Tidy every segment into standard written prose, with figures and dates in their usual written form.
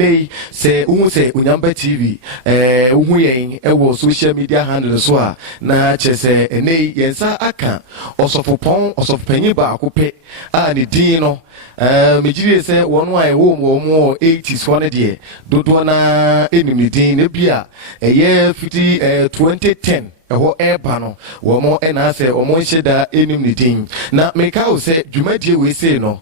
ene se uhu se Onyamba TV uhu yen ewo social media handle so a na che se ene yensa aka osofopon osofpanyi ba akope a ne din no mejiri se wono a ewo mo 80s one de dodo na enimi din na bia eye 2010 eho eba no wo mo na se o mo nheda enim ni din na meka o se dwumadie we se no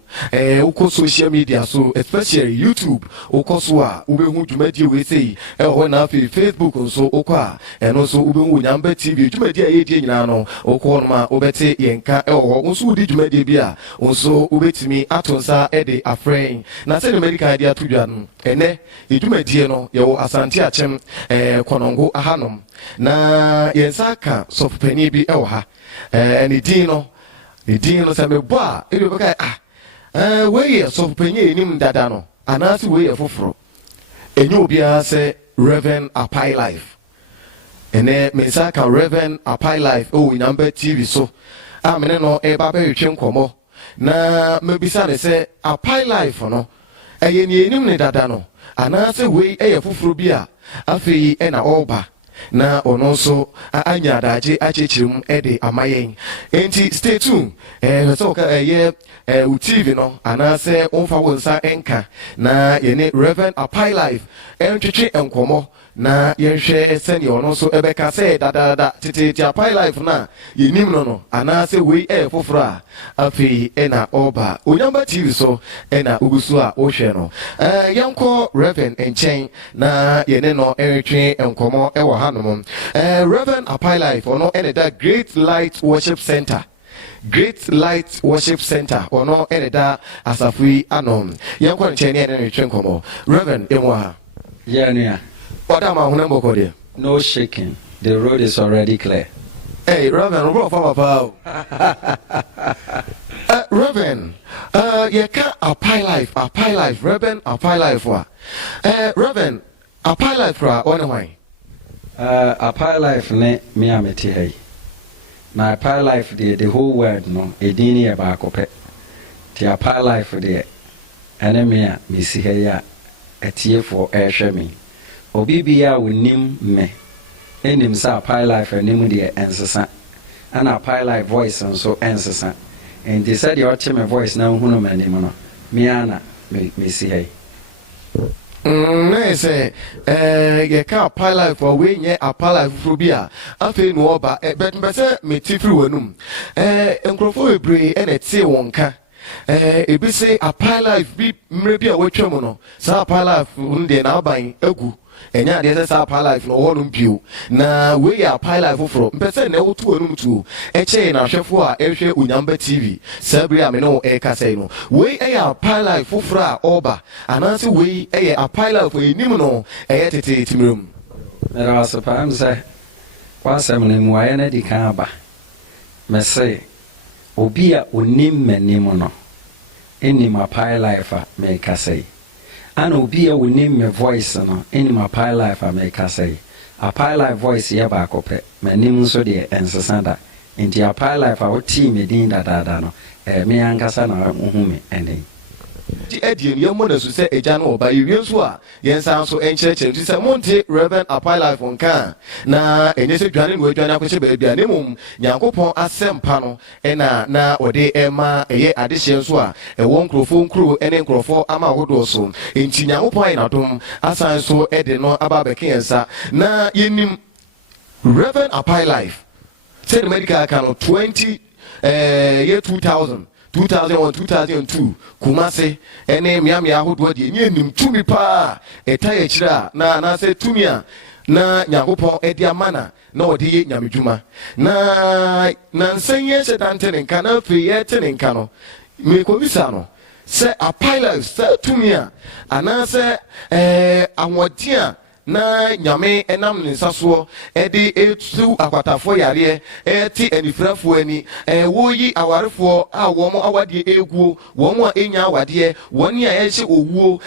uko social media so especially YouTube uko so a ubehu dwumadie we se eho na Facebook nso uko a eno so ubehu Onyamba TV dwumadie a yedie nyina no uko no ma ubete yenka eho nso udi dwumadie bia nso ubetimi atonsa ede afrain na se no medical idea tudwa no ene dwumadie no ye wo Asante Achem konongo ahanom na yensaka sofpani bi ewo ha eni din no se me bo a eri be kai we ye sofpani enim dada no anasi we ye foforo enyo bia se Reverend Apai Life ene me saka Reverend Apai Life Onyamba TV so amene no e ba be hwe nkomo na mebisa ne se Apai Life no eye ni enim ne dada no anasi we ye foforo bi a afei ena oba na ono so anya adaje achechirim ede amayen enti stay tuned so ka TV no anase onfa wonsa enka na yene Reverend Apai Life entwetwe enkomo na yenhwe esene ono so ebeka se dadada tete Apai Life na yenim no anase we foforo a afi ena oba Onyamba TV so ena ugusu a ohwe no yanko Reverend enchen na yene no entwetwe enkomo ewo hanom Reverend Apai Life ono ene da Great Light Worship Center ono ene da asafui anom yanko enchen ne ene enkomo Reverend enwa yeah. No shaking. The road is already clear. Hey, Reverend, Reverend, yeka Apai Life, Reverend Apai Life wa. Reverend, Apai Life wa one why? Apai Life ne me ameti hey. Na Apai Life the whole world no edini e ba kope. Ti Apai Life de ene me a misi hey ya etie for ehwe me. Obi bia wonim me enim sa Apai Life enim de ensesa ana Apai Life voice nso ensesa and they said your me voice na hunu me nim no me ana me si hey na say ye ka Apai Life for we nye Apai Life fro bia afi no oba bet mbese me tifri wanum enkrofo ebre ene tie wonka ebi say Apai Life bi mre bia watwam no sa Apai Life nde na aban agu enya de say Apai Life no wonum bio na we ya Apai Life foforo mpese na wotu anum tu eche na hwefo a ehwe Onyamba TV sabri ame no e ka say no we ya Apai Life foforo a oba ananse we ya Apai Life enim no tete timirum era asapam say kwasem ne muaye na di kan aba me say obi a onim manim no enim Apai Life a me ka say and obi a wonim me voice no enim Apai Life a me ka say Apai Life voice ye ba kope manim so de ensesada enti Apai Life a wo team edin dada no me ankasa na hu me ene ti edien ye mo na su se eja no ba yiwie so a yensan so enkyerekyer ti se monte Reverend Apai Life onka na enye se dwane no adwane akwache ba bia nemum Nyankopon asempa no na ode ema eye adehye so a ewo nkrofo nkro ene nkrofo ama hodo so enti Nyankopon ayi na dom asan so ede no aba bekensa na yenim Reverend Apai Life said medical account 20 year 2001 2002 Kumase ene miami ahodo de enye nim tumi pa etaya kira na se tumi a na Nyankopon edi amana na odi ye nyamedwuma na nsanye sedante ne nka na fe ye tene nka no me komisa no se Apai Life se tumi a ana se ahodia na nyame enam nsaso edi etu akwatafo yare eti enifrafo ani woyi awarefo a womo awade egwu womo a enya awade woni a yehye owuo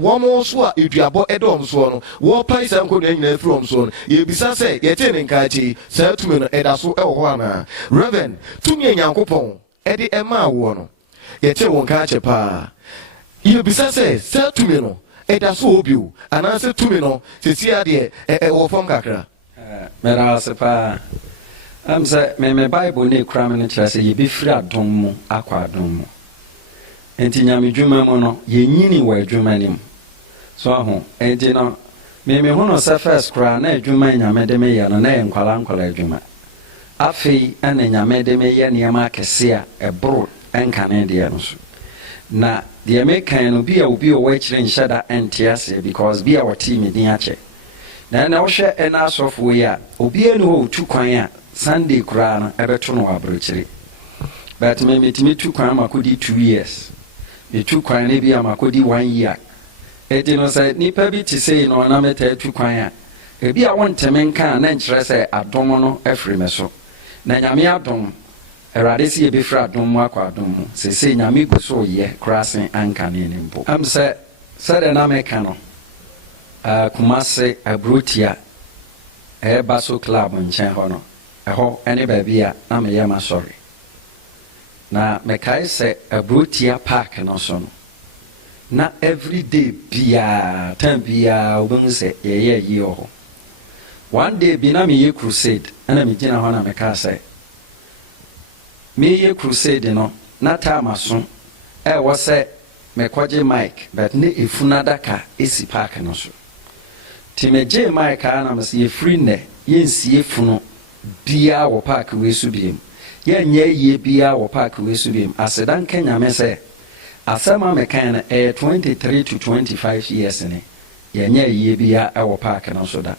womo so a eduabo edom so no wo paisa nko na nyina from so no yebisa se yete ne nkachi sa tumi no edaso ewo ana Reverend tumi Nyankopon edi ema wo no yete won ka che pa yebisa se sa tumi no ɛda so obio anaasɛ tumi no sesia deɛ ɛwɔ fam kakra. Mera ase paa. Am sɛ me Bible ne kura me no kyerɛ sɛ yɛbɛfiri adom mu akɔ adom mu. Enti nyame dwuma mu no yɛnyini wɔ adwuma nim. So aho enti no me hu no sɛ first kura na adwuma nyame de me yɛ no na yɛ nkwala adwuma. Afei ana nyame de me yɛ nneɛma akɛse a ɛboro ɛnkane deɛ no so. Na deɛ mekan no bi a obi wɔ akyire nhyɛ da ɛnte aseɛ because bi a wɔte me din akyɛ. Na wohwɛ ɛna asɔfo yi a obiara ne hɔ otu kwan a Sunday koraa no ɛbɛto no wɔ aburokyire. But me metumi tu kwan makɔdi 2 years. Metu kwan ne bi a makɔdi 1 year. Eti no sɛ nipa bi te sei no na meta tu kwan a ebi a wɔntɛme nka na nkyerɛ sɛ adom no afiri me so. Na nyame adom Awurade sɛ yɛbɛfiri adom mu akɔ adom mu. Sesei nyame gu so yɛ koraa sen anka ne mpo. Am sɛ sɛdeɛ na meka no Kumase Abrotia Baso Club nkyɛn hɔ no ɛhɔ ɛne baabi a na meyɛ ma sɔre na mekae sɛ Abrotia Park no so no na everyday biaa time biaa wobɛhu sɛ yɛyɛ yi wɔ hɔ. One day bi na meyɛ crusade ɛna megyina hɔ na mekaa sɛ meyɛ crusade no na time aso ɛwɔ sɛ mekɔgye mic but ne efunadaka esi park no so. Timegye mic a na mse yɛfiri nnɛ yɛnsie funu biaa wɔ park wei so biem yɛnyɛ yie biaa wɔ park wei so biem. Aseda nka nyame sɛ asɛm a mekan no ɛyɛ 23 to 25 years ne yɛnyɛ yie biaa ɛwɔ park no so da.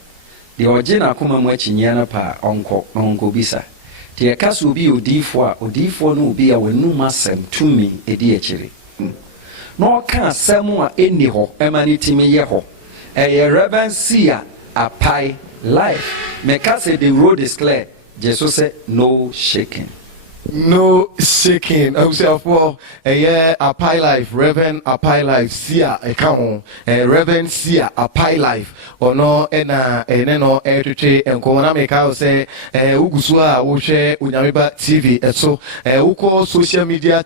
Deɛ ɔgye n'akoma mu akyinyeɛ no paa ɔnkɔ bisa. Deɛ ɛka so obi odiifo a odiifo no obi a wɔnum asɛm tumi ɛdi akyire na ɔka asɛm a ɛnni hɔ ɛma ne timi yɛ hɔ. Reverend Sia Apai life. Meka say the road is clear. Jesus said no shaking. No shaking. I say for Apai life, Reverend Apai life, Sia account, Reverend Sia Apai life. Or no, no, to and Kona Meka say, Ugusua, Ushe, Unyamiba TV, so, Uko social media,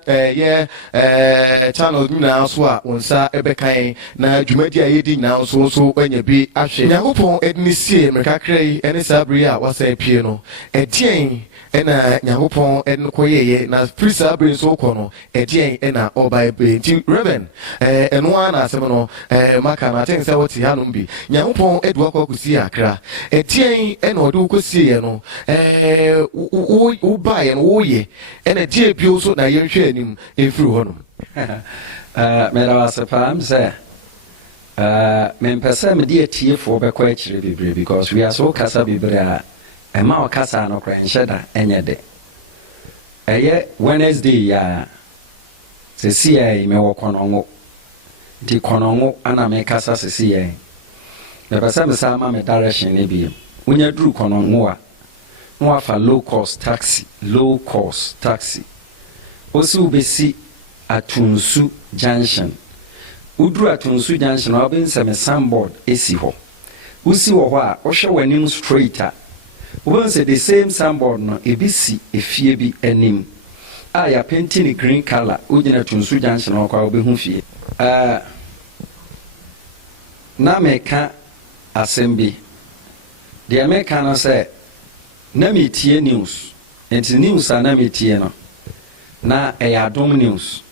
channel now, Swa, Unsa, Ebekai, na Jumedia Edi now, so when you be ashamed. Yahupo, Ednisi, Mekakre, and Sabria was a piano, a teen, and Yahupo, and Koye, na Prisa Brin so kono, a teen, and a Oba Reverend, and one asemono, Makana, things I was Yanumbi, Yahupo. Edward Kokusia Kra, a tea and or do Kusiano, buy and woye, and a dear Pioso, na young him in through Medawasapam say, men persem dear tea for Bequach because we are so Casa Bibria, and Mao Casa no crying shedder any day. A year Wednesday, Cecia me walk on the Conongo, Anna me Casa Cecia. The person sama me direction ne bi. Unya dru kono nwa. Nwa fa low cost taxi. Osi ubesi Atunsu Junction. Udru Atunsu Junction obin se me sandboard esi ho. Usi wo ho a ohwe wanim straighter. Won say the same sandboard no ebisi efie bi anim. A ya painting green color. Ugina Atunsu Junction okwa obehu fie. Na meka assembly. The American say, Nami tie news, and news are Nami tie no. Na a dom news.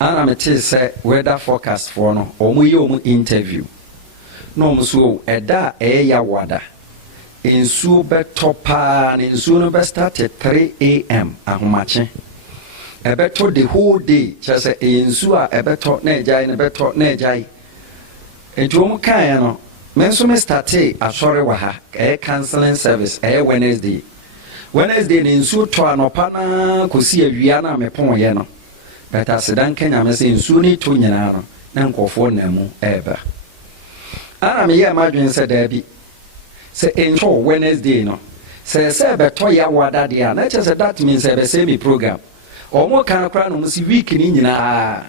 Anna Mete say weather forecast for no, or mu interview. No, so a da ya wada. In su beto pan, in soon be start at 3 a.m. Ahumache. A beto the whole day, just say in sua a beto nejai, and a beto nejai. A drum kayano. Menso me starte asore wa ha counseling service Wednesday ni nsu to anopa na kosi awia na mepon ye no but asedan kenya me se nsu ni to nyina no na nkofo na mu eba ana me ye madwen se da bi se enso Wednesday no se beto ya wada dia na che se that means e be se me program omo kan kra no si week ni nyina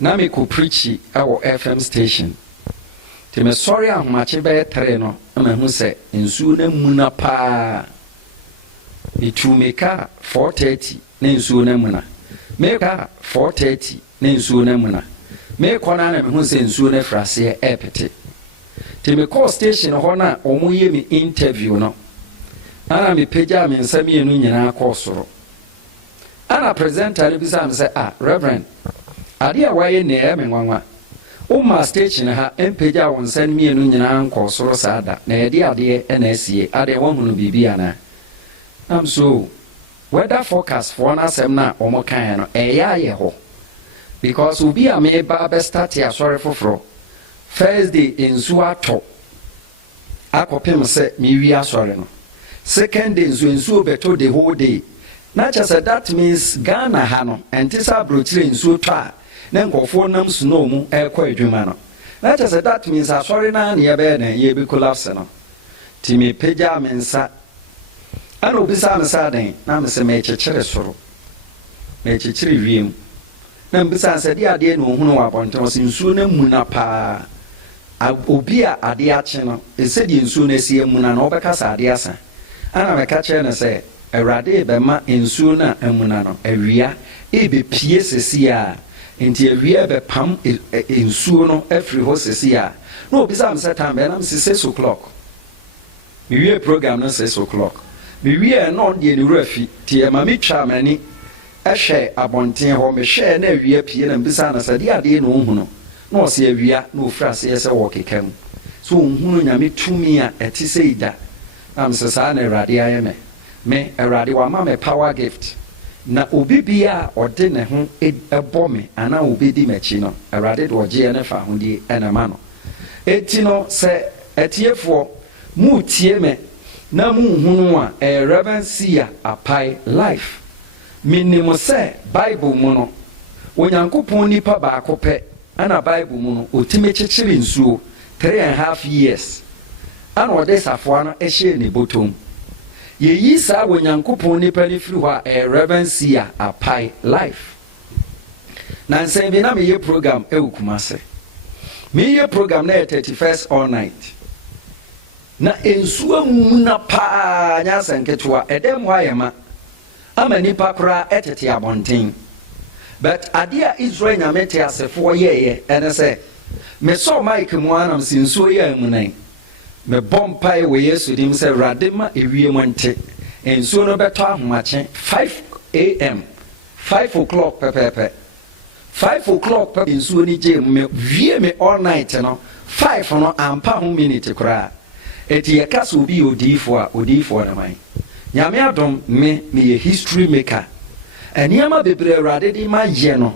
na me ko preach our FM station. Te me sorry ahomache be 3 no ma hu se nsu na muna pa. Itu meka 4:30 na nsu na muna. Meka 4:30 na nsu na muna. me kɔna na me hu sɛ nsuo no frase ɛpete te me call station hɔ na ɔmo yɛ me interview no ana me pagya me nsa mienu nyinaa kɔ soro ana presenter no bisa me sɛ reverend ade a wayɛ ne ɛyɛ me nwanwa woma station ha mpagya wo nsa mienu nyinaa nkɔ soro saa da na yɛde adeɛ ɛna asie adeɛ wahunu biribi anaa am so weather forecast for na asɛm na ɔmo kan no ɛyɛ ayɛ hɔ because obi a meba bɛstart asɔre foforɔ first day nsuo atɔ akɔpem sɛ mewi asɔre no second day nsuo bɛtɔ the whole day na kyerɛ sɛ that means Ghana ha no ɛnte sɛ aburokyire nsuo tɔ a na nkɔfoɔ nam snow mu ɛkɔ adwuma no na kyerɛ sɛ that means asɔre na yɛbɛyɛ na yɛbi collapse no nti mepagya me nsa ana obisa me sɛ adan na me sɛ mekyekyere soro mekyekyere wiem na mbisa sɛ de adeɛ na ohunu wɔ abɔnten wɔ sɛ nsuo no muna paa obi a adeɛ akye no ɛsɛdeɛ nsuo no asi amuna na wɔbɛka sɛ adeɛ asa ana mɛka kyerɛ no sɛ awurade bɛma nsuo no a amuna no awia ɛbɛpie sesi a nti awia bɛpam nsuo no afiri hɔ sesi a na obisa me sɛ time bɛɛ na mese 6 o'clock mewie program no 6 o'clock mewie na ɔdeɛ ne wura fi nti ɛma metwa m'ani ɛhwɛ abɔnten hɔ mehwɛ na awia pie na mbisa na sɛ de adeɛ na ɔhunu na ɔsɛ awia na ɔfiri aseɛ sɛ wɔkeka mu so ɔhunu nyame tumi a ɛte sɛ ida na mesɛ saa na awurade ayɛ me awurade wama me power gift na obi bia a ɔde ne ho ɛbɔ me anaa obɛdi m'akyi no awurade de ɔgyeɛ ne fa hodie ɛnama no ɛti no sɛ ɛtiefoɔ mutie me na muhunu a ɛyɛ Reverend Sia Apai life menim sɛ Bible mu no onyankopɔn nipa baako pɛ ana Bible mu no ɔtumi kyekyere nsuo 3.5 years ana ɔde safoa no ɛhyɛ ne bɔtɔm yɛyi saa onyankopɔn nipa ne firi hɔ a ɛyɛ Reverend Sia Apai life na nsɛn bi na meyɛ program ɛwɔ Kumase meyɛ program na yɛ 31st all night na nsuo mu na paa nya sɛnketewa ɛdɛm hɔ ayɛ ma ama nipa koraa ɛtete abɔnten but adeɛ a Israel nyame te asefoɔ yɛɛyɛ ɛne sɛ mesɔ mic mu anam sɛ nsuo yɛ amunan mebɔ mpae wɔ Yesu dim sɛ Awurade ma ewie mu nte nsuo no bɛtɔ ahomakye 5 a.m. 5 o'clock pɛpɛɛpɛ 5 o'clock pɛpɛ nsuo no gye me wie me all night no 5 no ampa ho minute koraa eti yɛka sɛ obi yɛ odiyifoɔ na man nyame adom meyɛ history maker nneɛma bebree Awurade de ma yɛ no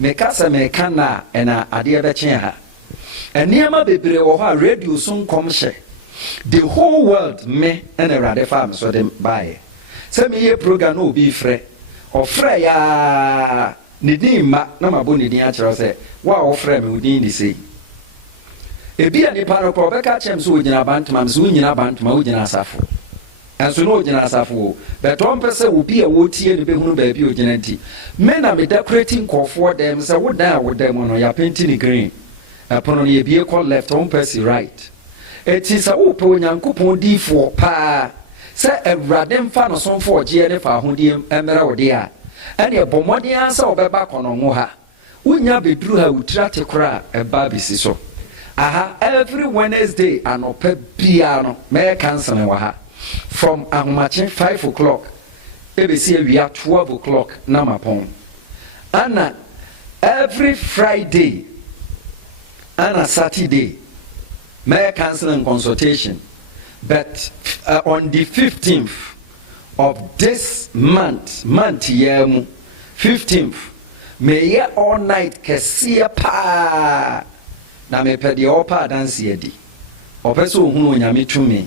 meka sɛ meka na ɛna adeɛ bɛkye ha nneɛma bebree wɔ hɔ a radio so nkɔm hyɛ the whole world ɛna Awurade fa me so de baeɛ sɛ meyɛ program na obi frɛ ɔfrɛ ya ne din ma na mabɔ ne din akyerɛ sɛ wo a wɔfrɛ me wo din de sei ebi a nipa no kɔ bɛka kyɛm sɛ wogyina abantoma sɛ wonyina abantoma wogyina asafo ɛnso na wogyina asafo o bɛtɔ mpɛ sɛ obi a wɔtie no bɛhunu baabi ogyina nti me na medecorating nkɔfoɔ dɛm sɛ wodan a wodan mu no yɛapenti ne green ɛpono no yɛbie kɔ left ɔmpɛ si right ɛti sɛ wopɛ onyankopɔn diifoɔ paa sɛ Awurade mfa no somfo ɔgyeɛ ne fa ahodeɛ mmerɛ wo deɛ a ɛne ɛbɔ mmɔden a sɛ wobɛba kɔnɔngo ha wonya bɛduru ha wotira te kora a ɛba bɛsi so aha every Wednesday anɔpɛ biara no mɛyɛ canceling wɔ ha from ahomakye 5 o'clock ebesi awia 12 o'clock na mapɔn ana every Friday ana Saturday mɛyɛ canceling consultation but on the 15th of this month yɛ mu 15th mɛyɛ all night kɛseɛ paa na mepɛ deɛ ɔpa adanse adi ɔpɛ sɛ ohunu onyame tumi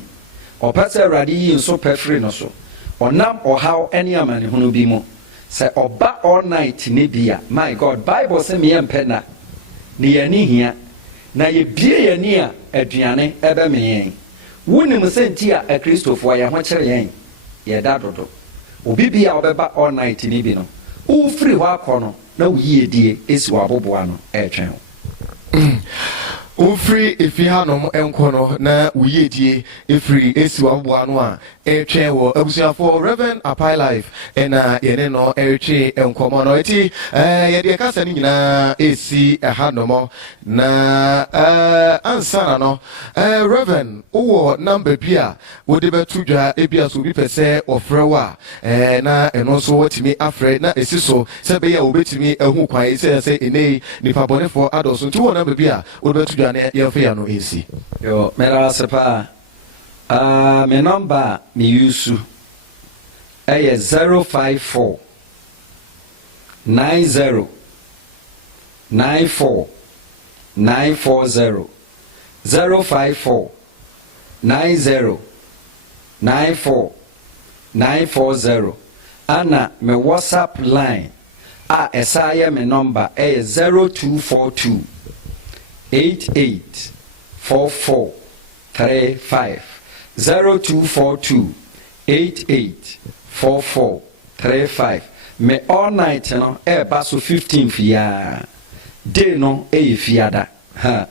ɔpɛ sɛ Awurade yi nso pɛ firi no so ɔnam ɔhaw ne amanehunu bi mu sɛ ɔba all night ne bi a my God Bible sɛ meyɛ mpɛ na ne yɛni hia na yɛbie yɛni a aduane ɛbɛme yɛn wonim sɛ nti a akristofoɔ yɛn ho kyerɛ yɛn yɛda dodo obi bi a ɔbɛba all night ne bi no wofiri hɔ akɔ no na woyie die esi wɔ aboboa no ɛtwɛn ho Ufri efi hanom enko no na uyedie efiri esi waboa no a ɛtwɛn wɔ abusuafo Reverend Apai Life ɛna yɛne no ɛretwe nkɔmmɔ no ɛti yɛde ɛkasa no nyinaa ɛsi ɛha nomɔ na ansana no Reverend wowɔ number bi a wode bɛto dwa ebia so obi pɛ sɛ ɔfrɛ wo a na ɛno nso watumi afrɛ na ɛsi so sɛ bɛyɛ a wobɛtumi ahu kwan sɛ ɛnɛ nipa bɔnefoɔ adɔso nti wɔ number bi a wode bɛto dwa ne yɛmfa yɛ no ɛsi yo mera ase paa me number me use ɛyɛ 054 90 94 940 054 90 94 940 ana me WhatsApp line a ɛsa yɛ me number ɛyɛ 0242 88 44 35 0242 88 44 35 me all night no ɛba so 15 fiaa day no ɛyɛ fiada ha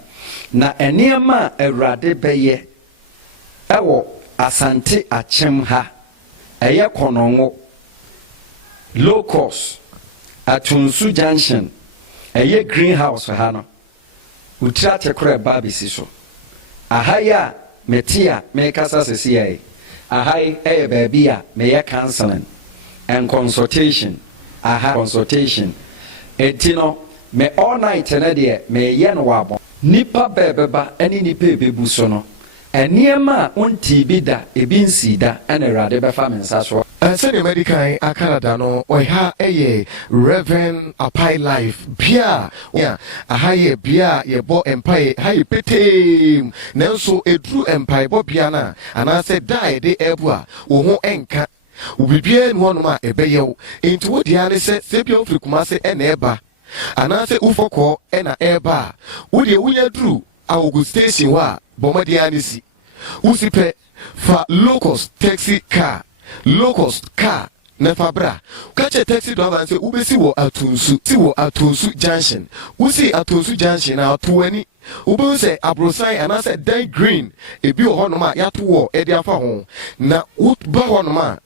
na ɛnneɛma a Awurade bɛyɛ ɛwɔ Asante Akyem ha ɛyɛ Kɔnɔngo low cost Atunsu junction ɛyɛ greenhouse ha no utira tekora ɛba bɛsi so ahai a mete a mekasa sesi ai ahai ɛyɛ baabi a meyɛ counseling and consultation consultation etino me all night na de me ye no wabo nipa bebeba ani nipa ebebu so no eniema onti bi da ebi nsi da ana Awurade befa me nsa so sɛdeɛ medikan akanada no ɔha ɛyɛ Reverend Apai Life bia aha yɛ bia yɛbɔ mpae ha yɛ peteem nanso eduru mpae bɔ bia na anaasɛ da yɛde ɛbu a wo ho ɛnka ubibia ni hɔnom a ɛbɛyɛ wo enti wo dia ne sɛ bia ofiri Kumase ɛna ɛba anaasɛ ufɔkɔ ɛna ɛba a wo deɛ wonya duru awogu station hɔ a bɔmmɔden ne si wosi pɛ fa locust taxi car locust car na fabra kache taxi driver say ubesi wo atunsu junction usi atunsu junction na atuani ubu say abrosan anase dan green ebi wo hono ma yato wo e de afa ho na ba hono ma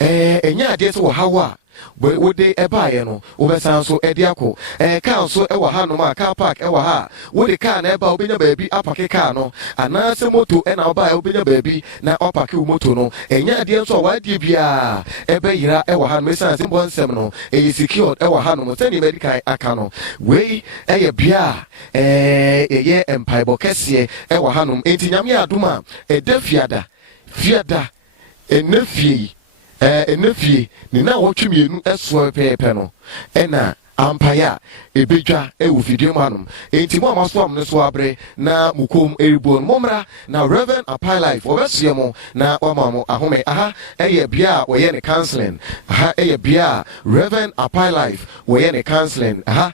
enya ade se wo hawa wode eba ye no obesan so ede akọ car so e wa ha no ma car park e wa ha wode car na eba obenya baabi apake car no anase moto e na oba obenya baabi na opake wo moto no enya ade nso wa de bia ebe yira e wa ha no mesan se mbonsem no e secure e wa ha no se ni medical aka no we e ye bia ye empire bokese e wa ha no enti nyame adoma e da fiada enafie enafie ni na wotwe mienu eso pepe no ena ampaya ebedwa ewu fidie manum enti mo amaso am ne so abre na mukom eribon momra na Reverend Apai Life obesie mo na wamamo ahome aha eye bia wo ye ne counseling aha eye bia Reverend Apai Life wo ye ne counseling aha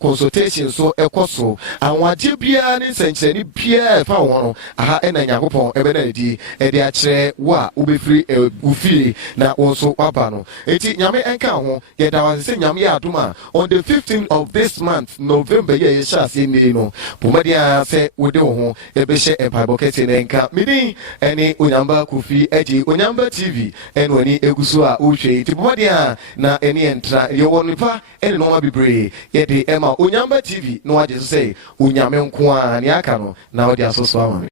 consultation so ekoso anwade bia ne nsenkyereni bia fa wo no aha ena Nyankopon ebe na di e de akire wo a ubefiri ufie na wonso waba no enti nyame enka ho ye da wase nyame ya adoma on the 15th of this month November ye shasi ni no pumadia se wode wo ho e be hye empire bucket ne nka mini ene onyamba Kofi Agye onyamba TV ene wani eguso a uhwe ti pumadia na ene entra ye wonipa ene no ma bibre ye de ema onyamba TV no agye so say onyame nko a ne aka no na wode asoso ama